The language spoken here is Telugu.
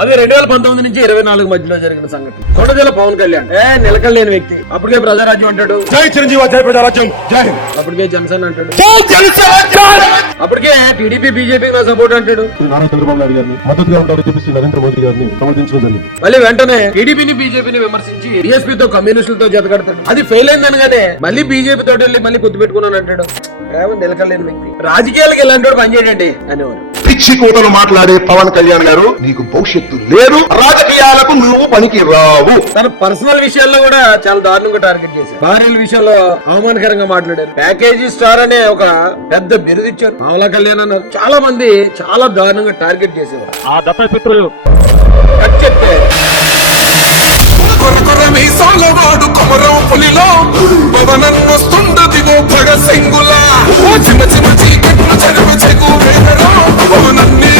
అది 2019 నుంచి 24 మధ్యలో జరిగిన సంఘటన. కొండజల పవన్ కళ్యాణ్ నిలకడలేని వ్యక్తి. అప్పటికే ప్రజారాజ్యం అంటాడు, జై చిరంజీవి, జై ప్రజారాజ్యం, జై. అప్పటికే జనసేన అంటాడు, అప్పటికే టీడీపీ బీజేపీ నా సపోర్ట్ అంటాడు. నారా చంద్రబాబు నాయుడు గారిని మద్దతుగా ఉంటారని చెప్పేసి నరేంద్ర మోదీ గారిని సమర్థించడం జరిగింది. మళ్ళీ వెంటనే టీడీపీని బీజేపీని విమర్శించి బీఎస్పీతో కమ్యూనిస్టులతో జతకడతాడు. అది ఫెయిల్ అయిందనగానే మళ్ళీ బీజేపీ తోటి వెళ్ళి మళ్ళీ గుర్తు పెట్టుకున్నాను అంటాడు. నిలకడలేని వ్యక్తి. రాజకీయాలకు ఇలాంటి వాడు పనిచేయడండి అనేవారు. పిచ్చి కూతలు మాట్లాడే పవన్ కళ్యాణ్ గారు, నీకు భవిష్యత్తు లేదు, రాజకీయాలకు నువ్వు పనికి రావు. తన పర్సనల్ విషయాల్లో కూడా చాలా దారుణంగా టార్గెట్ చేశారు. భార్యల విషయంలో అవమానకరంగా మాట్లాడారు. ప్యాకేజీ స్టార్ అనే ఒక పెద్ద బిరుదు ఇచ్చారు. పవన్ కళ్యాణ్ అన్నారు. చాలా మంది చాలా దారుణంగా టార్గెట్ చేసేవారు. ఆ దత్తపిత్రులు చెప్తే మీసాలవాడు కొమరం పులిలో పవనన్నొస్తుండదిగో భగ సింగులా చిన్న చిన్న చీకట్లు చెరువు చెగు వేదరా నన్నీ